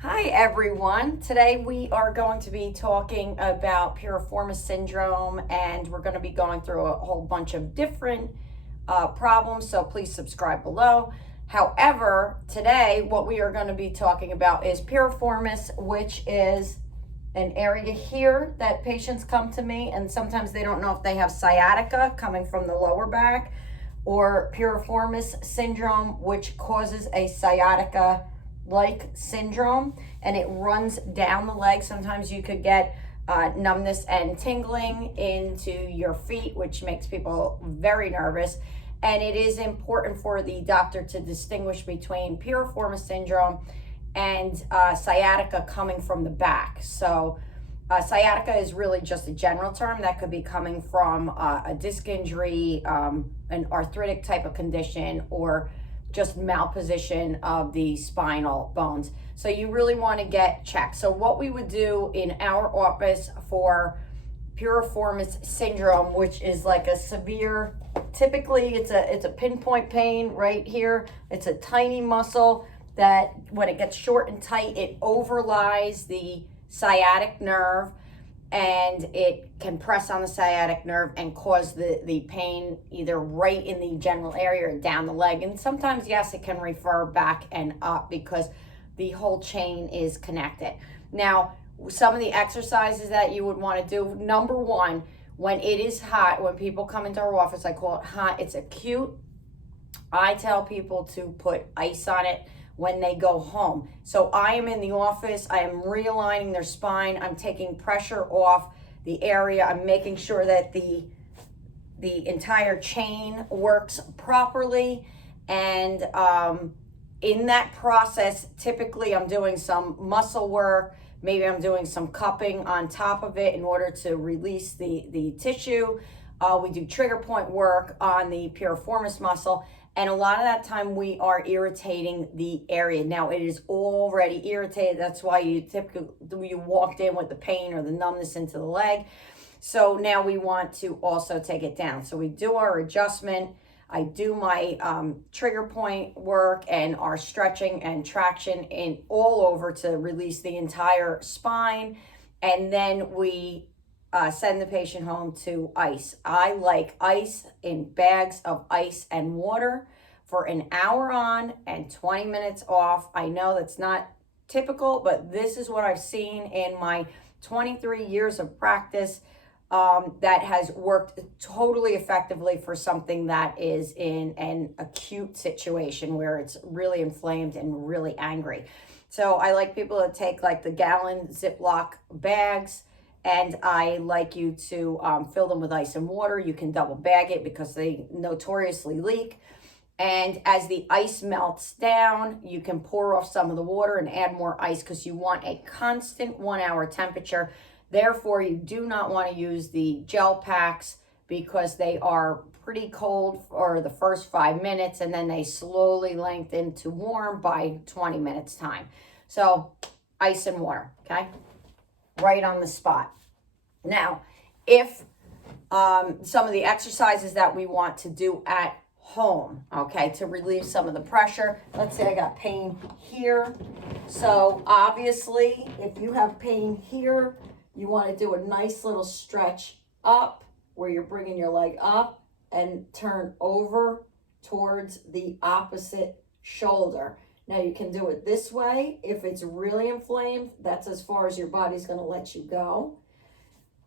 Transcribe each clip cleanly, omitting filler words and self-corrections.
Hi everyone. Today we are going to be talking about Piriformis Syndrome, and we're going to be going through a whole bunch of different problems, so please subscribe below. However, today what we are going to be talking about is piriformis, which is an area here that patients come to me and sometimes they don't know if they have sciatica coming from the lower back, or Piriformis Syndrome, which causes a sciatica like syndrome, and it runs down the leg. Sometimes you could get numbness and tingling into your feet, which makes people very nervous. And it is important for the doctor to distinguish between Piriformis Syndrome and sciatica coming from the back. So sciatica is really just a general term that could be coming from a disc injury, an arthritic type of condition, or just malposition of the spinal bones. So you really want to get checked. So what we would do in our office for Piriformis Syndrome, which is like a severe, typically it's a pinpoint pain right here. It's a tiny muscle that when it gets short and tight, it overlies the sciatic nerve, and it can press on the sciatic nerve and cause the pain either right in the general area or down the leg. And sometimes, yes, it can refer back and up because the whole chain is connected. Now, some of the exercises that you would want to do, number one, when it is hot, when people come into our office, I call it hot, it's acute. I tell people to put ice on it when they go home. So I am in the office, I am realigning their spine, I'm taking pressure off the area, I'm making sure that the entire chain works properly. And in that process, typically I'm doing some muscle work, maybe I'm doing some cupping on top of it in order to release the tissue. We do trigger point work on the piriformis muscle, and a lot of that time we are irritating the area. Now it is already irritated. That's why you walked in with the pain or the numbness into the leg. So now we want to also take it down. So we do our adjustment. I do my trigger point work and our stretching and traction in all over to release the entire spine. And then we send the patient home to ice. I like ice in bags of ice and water for an hour on and 20 minutes off. I know that's not typical, but this is what I've seen in my 23 years of practice that has worked totally effectively for something that is in an acute situation where it's really inflamed and really angry. So I like people to take like the gallon Ziploc bags, and I like you to fill them with ice and water. You can double bag it because they notoriously leak. And as the ice melts down, you can pour off some of the water and add more ice because you want a constant 1 hour temperature. Therefore, you do not want to use the gel packs because they are pretty cold for the first 5 minutes, and then they slowly lengthen to warm by 20 minutes time. So ice and water, okay? Right on the spot. Now, if some of the exercises that we want to do at home, okay, to relieve some of the pressure. Let's say I got pain here. So obviously, if you have pain here, you want to do a nice little stretch up where you're bringing your leg up and turn over towards the opposite shoulder. Now you can do it this way. If it's really inflamed, that's as far as your body's going to let you go.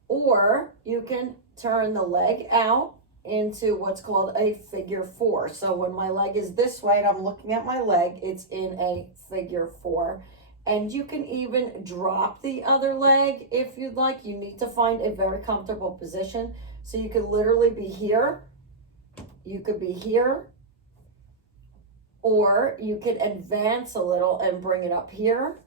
Or you can turn the leg out into what's called a figure four. So when my leg is this way and I'm looking at my leg, it's in a figure four. And you can even drop the other leg if you'd like. You need to find a very comfortable position. So you could literally be here. You could be here. Or you could advance a little and bring it up here.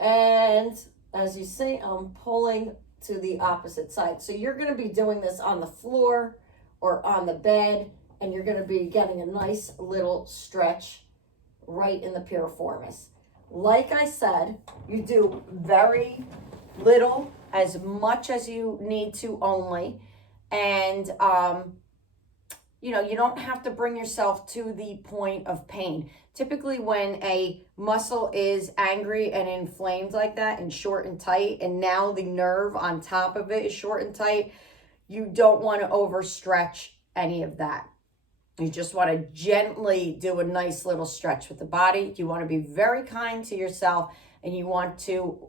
And as you see, I'm pulling to the opposite side. So you're going to be doing this on the floor or on the bed, and you're going to be getting a nice little stretch right in the piriformis. Like I said, you do very little, as much as you need to only, and you don't have to bring yourself to the point of pain. Typically when a muscle is angry and inflamed like that and short and tight, and now the nerve on top of it is short and tight, you don't want to overstretch any of that. You just want to gently do a nice little stretch with the body. You want to be very kind to yourself, and you want to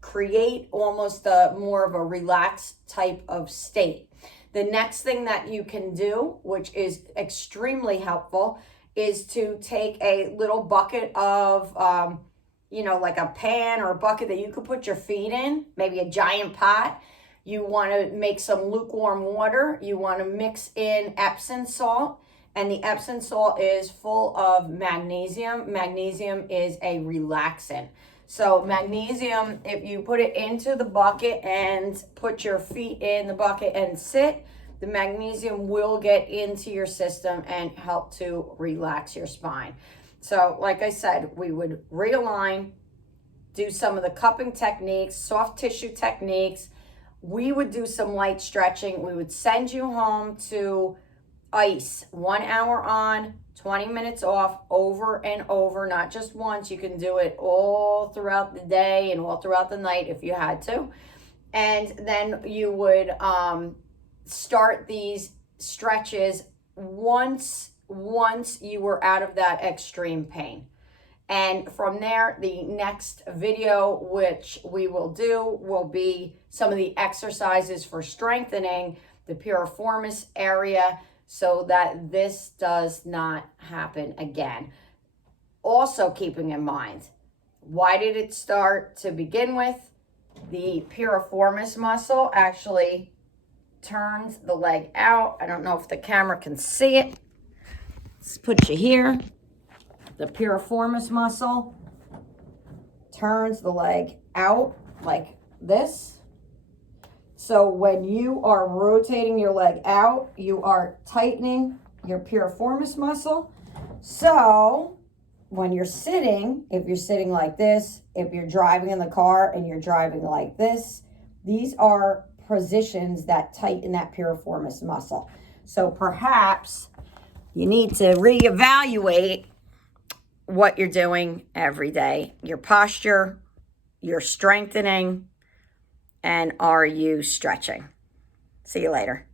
create almost more of a relaxed type of state. The next thing that you can do, which is extremely helpful, is to take a little bucket of, like a pan or a bucket that you could put your feet in, maybe a giant pot. You want to make some lukewarm water. You want to mix in Epsom salt, and the Epsom salt is full of magnesium. Magnesium is a relaxant. So magnesium, if you put it into the bucket and put your feet in the bucket and sit, the magnesium will get into your system and help to relax your spine. So like I said, we would realign, do some of the cupping techniques, soft tissue techniques. We would do some light stretching. We would send you home to ice, 1 hour on, 20 minutes off, over and over, not just once. You can do it all throughout the day and all throughout the night if you had to. And then you would start these stretches once you were out of that extreme pain. And from there, the next video, which we will do, will be some of the exercises for strengthening the piriformis area so that this does not happen again. Also keeping in mind, why did it start to begin with? The piriformis muscle actually turns the leg out. I don't know if the camera can see it. Let's put you here. The piriformis muscle turns the leg out like this. So when you are rotating your leg out, you are tightening your piriformis muscle. So when you're sitting, if you're sitting like this, if you're driving in the car and you're driving like this, these are positions that tighten that piriformis muscle. So perhaps you need to reevaluate what you're doing every day, your posture, your strengthening, and are you stretching? See you later.